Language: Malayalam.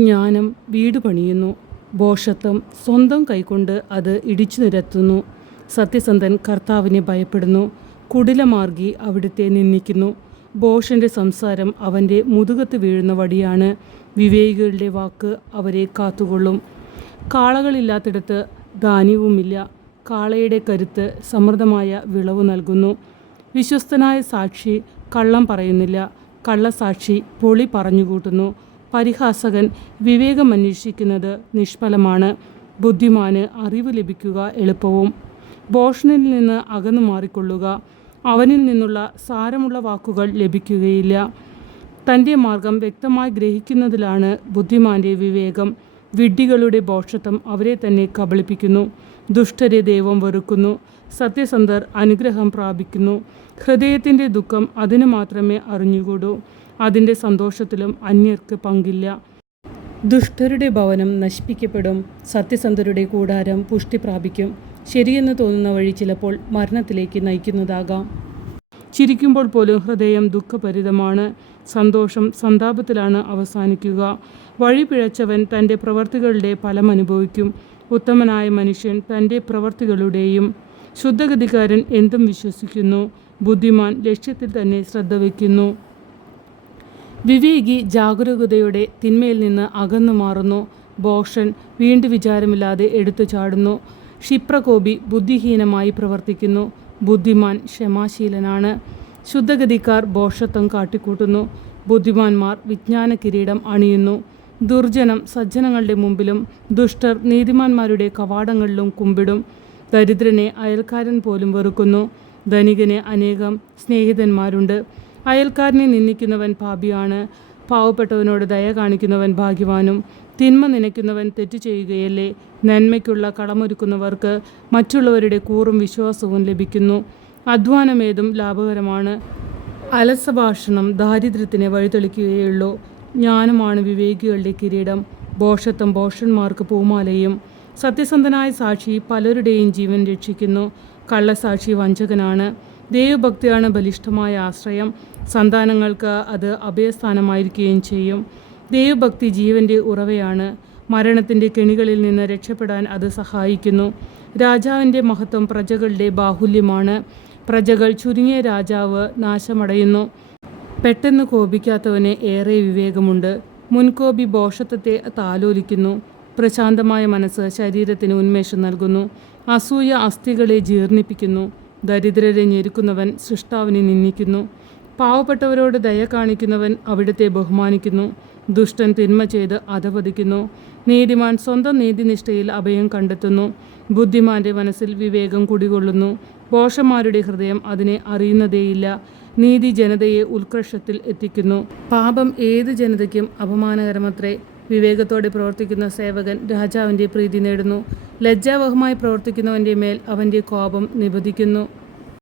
ജ്ഞാനം വീട് പണിയുന്നു ബോഷത്വം സ്വന്തം കൈകൊണ്ട് അത് ഇടിച്ചു നിരത്തുന്നു സത്യസന്ധൻ കർത്താവിനെ ഭയപ്പെടുന്നു കുടിലമാർഗി അവിടുത്തെ നിന്ദിക്കുന്നു ബോഷൻ്റെ സംസാരം അവൻ്റെ മുതുകത്ത് വീഴുന്ന വടിയാണ് വിവേകികളുടെ വാക്ക് അവരെ കാത്തുകൊള്ളും കാളകളില്ലാത്തിടത്ത് ധാന്യവുമില്ല കാളയുടെ കരുത്ത് സമൃദ്ധമായ വിളവ് നൽകുന്നു വിശ്വസ്തനായ സാക്ഷി കള്ളം പറയുന്നില്ല കള്ളസാക്ഷി പൊളി പറഞ്ഞുകൂട്ടുന്നു പരിഹാസകൻ വിവേകം അന്വേഷിക്കുന്നത് നിഷ്ഫലമാണ് ബുദ്ധിമാന് അറിവ് ലഭിക്കുക എളുപ്പവും ബോഷനിൽ നിന്ന് അകന്നു മാറിക്കൊള്ളുക അവനിൽ നിന്നുള്ള സാരമുള്ള വാക്കുകൾ ലഭിക്കുകയില്ല തൻ്റെ മാർഗം വ്യക്തമായി ഗ്രഹിക്കുന്നതിലാണ് ബുദ്ധിമാൻ്റെ വിവേകം വിഡ്ഢികളുടെ ബോഷത്വം അവരെ തന്നെ കബളിപ്പിക്കുന്നു ദുഷ്ടരെ ദൈവം വെറുക്കുന്നു സത്യസന്ധർ അനുഗ്രഹം പ്രാപിക്കുന്നു ഹൃദയത്തിൻ്റെ ദുഃഖം അതിനു മാത്രമേ അറിഞ്ഞുകൂടൂ അതിൻ്റെ സന്തോഷത്തിലും അന്യർക്ക് പങ്കില്ല ദുഷ്ടരുടെ ഭവനം നശിപ്പിക്കപ്പെടും സത്യസന്ധരുടെ കൂടാരം പുഷ്ടി പ്രാപിക്കും ശരിയെന്ന് തോന്നുന്ന വഴി ചിലപ്പോൾ മരണത്തിലേക്ക് നയിക്കുന്നതാകാം ചിരിക്കുമ്പോൾ പോലും ഹൃദയം ദുഃഖഭരിതമാണ് സന്തോഷം സന്താപത്തിലാണ് അവസാനിക്കുക വഴി പിഴച്ചവൻ തൻ്റെ പ്രവർത്തികളുടെ ഫലം അനുഭവിക്കും ഉത്തമനായ മനുഷ്യൻ തൻ്റെ പ്രവർത്തികളുടെയും ശുദ്ധഗതികാരൻ എന്തും വിശ്വസിക്കുന്നു ബുദ്ധിമാൻ ലക്ഷ്യത്തിൽ തന്നെ ശ്രദ്ധ വയ്ക്കുന്നു വിവേകി ജാഗരൂകതയുടെ തിന്മയിൽ നിന്ന് അകന്നു മാറുന്നു ബോഷൻ വീണ്ടും വിചാരമില്ലാതെ എടുത്തു ചാടുന്നു ക്ഷിപ്രകോപി ബുദ്ധിഹീനമായി പ്രവർത്തിക്കുന്നു ബുദ്ധിമാൻ ക്ഷമാശീലനാണ് ശുദ്ധഗതിക്കാർ ബോഷത്വം കാട്ടിക്കൂട്ടുന്നു ബുദ്ധിമാന്മാർ വിജ്ഞാന കിരീടം അണിയുന്നു ദുർജനം സജ്ജനങ്ങളുടെ മുമ്പിലും ദുഷ്ടർ നീതിമാന്മാരുടെ കവാടങ്ങളിലും കുമ്പിടും ദരിദ്രനെ അയൽക്കാരൻ പോലും വെറുക്കുന്നു ധനികന് അനേകം സ്നേഹിതന്മാരുണ്ട് അയൽക്കാരനെ നിന്ദിക്കുന്നവൻ പാപിയാണ് പാവപ്പെട്ടവനോട് ദയ കാണിക്കുന്നവൻ ഭാഗ്യവാനും തിന്മ നനയ്ക്കുന്നവൻ തെറ്റ് ചെയ്യുകയല്ലേ നന്മയ്ക്കുള്ള കടമൊരുക്കുന്നവർക്ക് മറ്റുള്ളവരുടെ കൂറും വിശ്വാസവും ലഭിക്കുന്നു അധ്വാനമേതും ലാഭകരമാണ് അലസഭാഷണം ദാരിദ്ര്യത്തിനെ വഴിതെളിക്കുകയുള്ളൂ ജ്ഞാനമാണ് വിവേകികളുടെ കിരീടം ഭോഷത്വം ബോഷന്മാർക്ക് പൂമാലയും സത്യസന്ധനായ സാക്ഷി പലരുടെയും ജീവൻ രക്ഷിക്കുന്നു കള്ളസാക്ഷി വഞ്ചകനാണ് ദൈവഭക്തിയാണ് ബലിഷ്ഠമായ ആശ്രയം സന്താനങ്ങൾക്ക് അത് അഭയസ്ഥാനമായിരിക്കുകയും ചെയ്യും ദൈവഭക്തി ജീവൻ്റെ ഉറവയാണ് മരണത്തിൻ്റെ കെണികളിൽ നിന്ന് രക്ഷപ്പെടാൻ അത് സഹായിക്കുന്നു രാജാവിൻ്റെ മഹത്വം പ്രജകളുടെ ബാഹുല്യമാണ് പ്രജകൾ ചുരുങ്ങിയ രാജാവ് നാശമടയുന്നു പെട്ടെന്ന് കോപിക്കാത്തവന് ഏറെ വിവേകമുണ്ട് മുൻകോപി ബോഷത്വത്തെ താലോലിക്കുന്നു പ്രശാന്തമായ മനസ്സ് ശരീരത്തിന് ഉന്മേഷം നൽകുന്നു അസൂയ അസ്ഥികളെ ജീർണിപ്പിക്കുന്നു ദരിദ്രരെ ഞെരുക്കുന്നവൻ സൃഷ്ടാവിനെ നിന്ദിക്കുന്നു പാവപ്പെട്ടവരോട് ദയ കാണിക്കുന്നവൻ അവിടുത്തെ ബഹുമാനിക്കുന്നു ദുഷ്ടൻ തിന്മ ചെയ്ത് അധപതിക്കുന്നു നീതിമാൻ സ്വന്തം നീതിനിഷ്ഠയിൽ അഭയം കണ്ടെത്തുന്നു ബുദ്ധിമാന്റെ മനസ്സിൽ വിവേകം കുടികൊള്ളുന്നു പോഷന്മാരുടെ ഹൃദയം അതിനെ അറിയുന്നതേയില്ല നീതി ജനതയെ ഉത്കർഷത്തിൽ എത്തിക്കുന്നു പാപം ഏത് ജനതയ്ക്കും അപമാനകരമത്രേ വിവേകത്തോടെ പ്രവർത്തിക്കുന്ന സേവകൻ രാജാവിൻ്റെ പ്രീതി നേടുന്നു ലജ്ജാവഹമായി പ്രവർത്തിക്കുന്നവൻ്റെ മേൽ അവൻ്റെ കോപം നിബദിക്കുന്നു